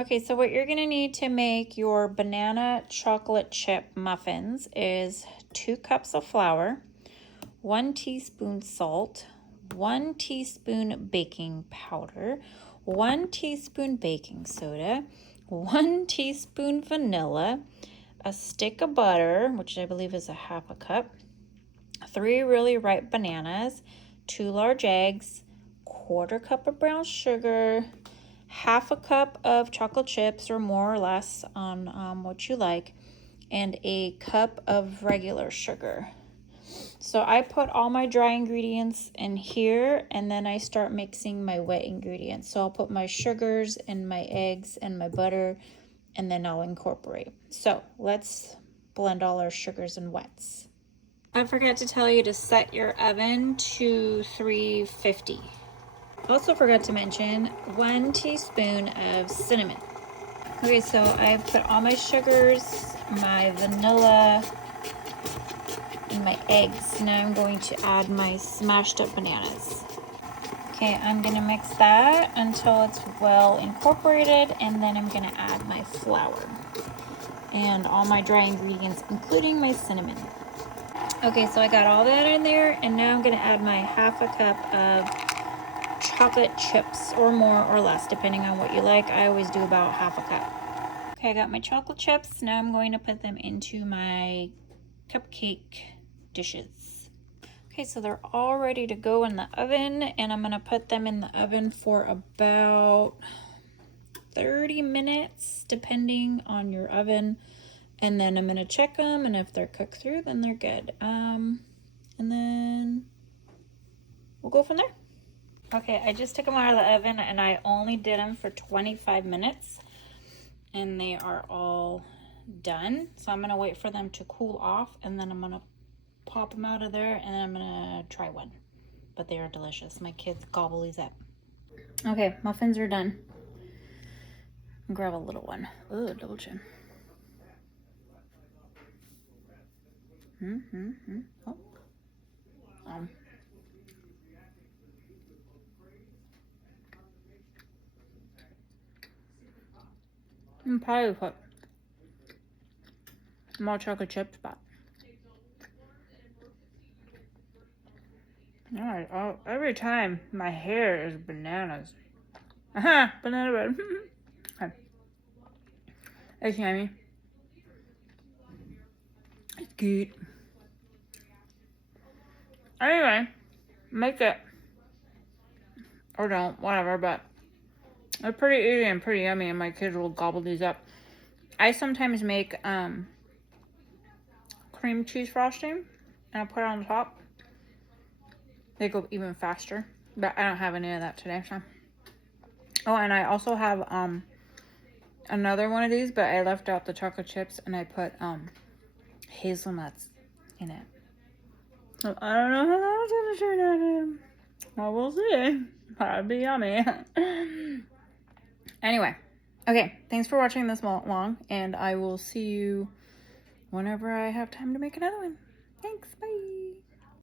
Okay, so what you're gonna need to make your banana chocolate chip muffins is 2 cups of flour, 1 teaspoon salt, 1 teaspoon baking powder, 1 teaspoon baking soda, 1 teaspoon vanilla, a stick of butter, which I believe is a half a cup, 3 really ripe bananas, 2 large eggs, 1/4 cup of brown sugar, half a cup of chocolate chips or more or less on what you like, and a cup of regular sugar. So I put all my dry ingredients in here, and then I start mixing my wet ingredients. So I'll put my sugars and my eggs and my butter, and then I'll incorporate. So let's blend all our sugars and wets. I forgot to tell you to set your oven to 350. Also forgot to mention 1 teaspoon of cinnamon. Okay, so I put all my sugars, my vanilla, and my eggs. Now I'm going to add my smashed up bananas. Okay, I'm gonna mix that until it's well incorporated, and then I'm gonna add my flour and all my dry ingredients, including my cinnamon. Okay, so I got all that in there, and now I'm gonna add my half a cup of chocolate chips, or more or less, depending on what you like. I always do about half a cup. Okay, I got my chocolate chips. Now I'm going to put them into my cupcake dishes. Okay, so they're all ready to go in the oven, and I'm gonna put them in the oven for about 30 minutes, depending on your oven. And then I'm gonna check them, and if they're cooked through, then they're good. And then we'll go from there. Okay, I just took them out of the oven, and I only did them for 25 minutes, and they are all done. So I'm gonna wait for them to cool off, and then I'm gonna pop them out of there, and then I'm gonna try one. But they are delicious. My kids gobble these up. Okay, muffins are done. Grab a little one. Ooh, double chin. Oh. I'm probably put more chocolate chips, but alright, every time my hair is bananas. Banana bread. Okay. It's yummy. It's good. Anyway, make it. Or don't, whatever, but they're pretty easy and pretty yummy, and my kids will gobble these up. I sometimes make cream cheese frosting, and I put it on the top. They go even faster, but I don't have any of that today, so. Oh, and I also have another one of these, but I left out the chocolate chips, and I put hazelnuts in it. So I don't know how that's gonna turn out. Well, we'll see. That'd be yummy. Anyway, okay, thanks for watching this long, and I will see you whenever I have time to make another one. Thanks, bye.